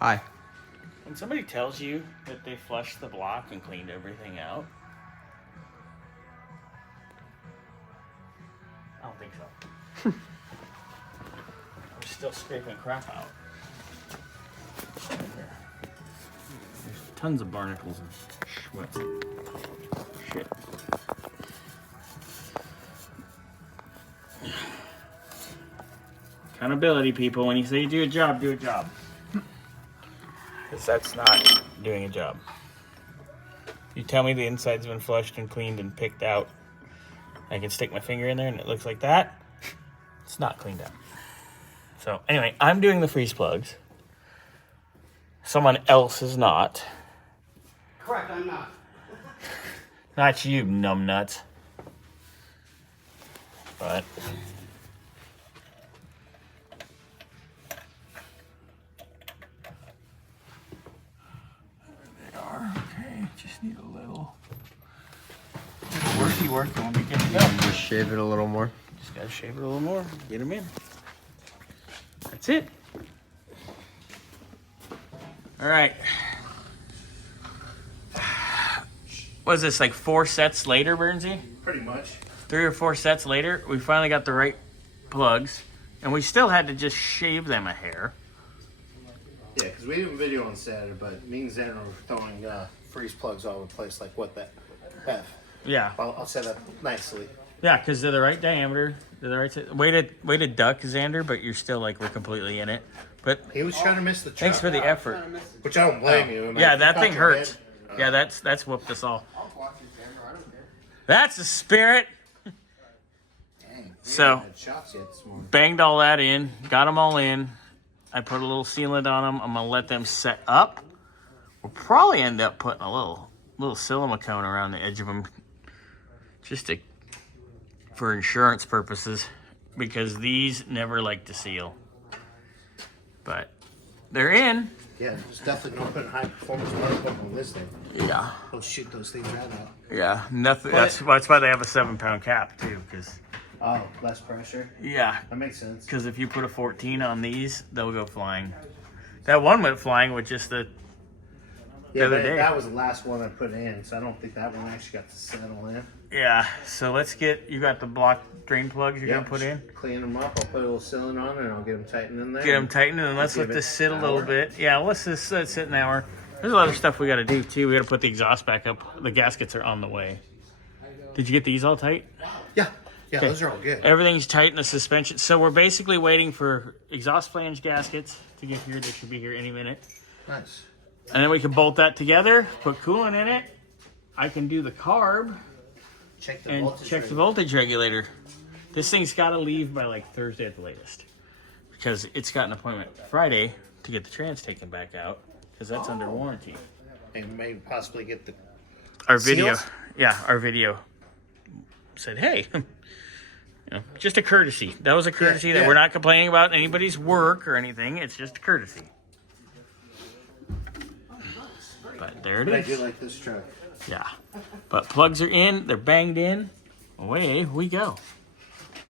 Hi. When somebody tells you that they flushed the block and cleaned everything out, I don't think so. I'm still scraping crap out. There's tons of barnacles and shmutz. Shit. Accountability, people. When you say you do a job, do a job. Because that's not doing a job. You tell me the inside's been flushed and cleaned and picked out. I can stick my finger in there and it looks like that. It's not cleaned out. So anyway, I'm doing the freeze plugs. Someone else is not. Correct, I'm not. Not you, numbnuts. But there they are. Okay, just need a little worky work and we'll be good to go. Just shave it a little more. Just gotta shave it a little more. Get them in. That's it. All right. Was this like 4 sets later, Burnsy? Pretty much. 3 or 4 sets later, we finally got the right plugs, and we still had to just shave them a hair. Yeah, because we didn't video on Saturday, but me and Xander were throwing freeze plugs all over the place like what that F. Yeah. I'll set up nicely. Yeah, because they're the right diameter. They're the right way to duck, Xander, but you're still like we're completely in it. But He was trying to miss the truck. thanks for the effort. Which I don't blame you. I mean, Yeah, if that you thing cut your hurts. head, Yeah, that's whooped us all. That's the spirit. Dang, So- we haven't had shots yet this morning. Banged all that in, got them all in. I put a little sealant on them. I'm gonna let them set up. We'll probably end up putting a little silicone around the edge of them, just for insurance purposes, because these never like to seal. But they're in. Yeah, just definitely don't put high performance water on this thing. Yeah. They'll shoot those things right out. Yeah. Nothing. But- That's why they have a 7-pound cap too, because Oh, less pressure. yeah. That makes sense. Because if you put a 14 on these, they'll go flying. That one went flying with just the Yeah, other but day. that was the last one I put in, so I don't think that one actually got to settle in. Yeah. So let's get. You got the block drain plugs you're gonna put in. Clean them up. I'll put a little sealant on it and I'll get them tightened in there. Get them tightened, and let's Give let it this sit a an little hour. bit. Yeah. Let's just let it sit an hour. There's a lot of stuff we got to do too. We got to put the exhaust back up. The gaskets are on the way. Did you get these all tight? Yeah. Yeah, Okay. those are all good. Everything's tight in the suspension. So we're basically waiting for exhaust flange gaskets to get here. They should be here any minute. Nice. And then we can bolt that together, put coolant in it. I can do the carb Check the and voltage. check the rating. voltage regulator. This thing's got to leave by like Thursday at the latest, because it's got an appointment Friday to get the trans taken back out, because that's under warranty. And maybe possibly get the. Our video, Seals? yeah, our video said, hey, just a courtesy. That was a courtesy that yeah. we're not complaining about anybody's work or anything. It's just a courtesy. But there it I is. do like this truck. Yeah. But plugs are in. They're banged in. Away we go.